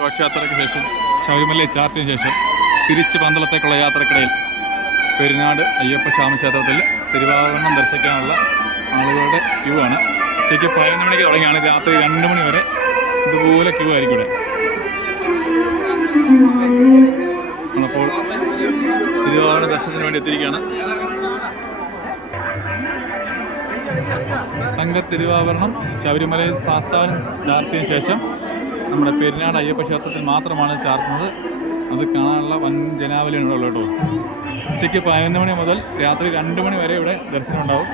ഘോഷയാത്രയ്ക്ക് ശേഷം ശബരിമലയിൽ ചാർത്തിയതിനു ശേഷം തിരിച്ച് പന്തളത്തേക്കുള്ള യാത്രക്കിടയിൽ പെരുന്നാട് അയ്യപ്പ ക്ഷേത്രത്തിൽ തിരുവാഭരണം ദർശിക്കാനുള്ള ആളുകളുടെ ക്യൂ ആണ്. ഉച്ചയ്ക്ക് 11 മണിക്ക് തുടങ്ങിയാണ്, രാത്രി 2 മണി വരെ ഇതുപോലെ ക്യൂ ആയിരിക്കും ഇവിടെ. നമ്മളപ്പോൾ തിരുവാഭരണ ദർശനത്തിന് വേണ്ടി എത്തിയിരിക്കുകയാണ്. തങ്ക തിരുവാഭരണം ശബരിമലയിൽ ശാസ്താവിനും ചാർത്തിയതിനു ശേഷം നമ്മുടെ പെരുന്നാട് അയ്യപ്പ ക്ഷേത്രത്തിൽ മാത്രമാണ് ചാർത്തുന്നത്. അത് കാണാനുള്ള വൻ ജനാവലിയുണ്ടല്ലോ കേട്ടോ. ഉച്ചയ്ക്ക് 11 മണി മുതൽ രാത്രി 2 മണി വരെ ഇവിടെ ദർശനം ഉണ്ടാവും.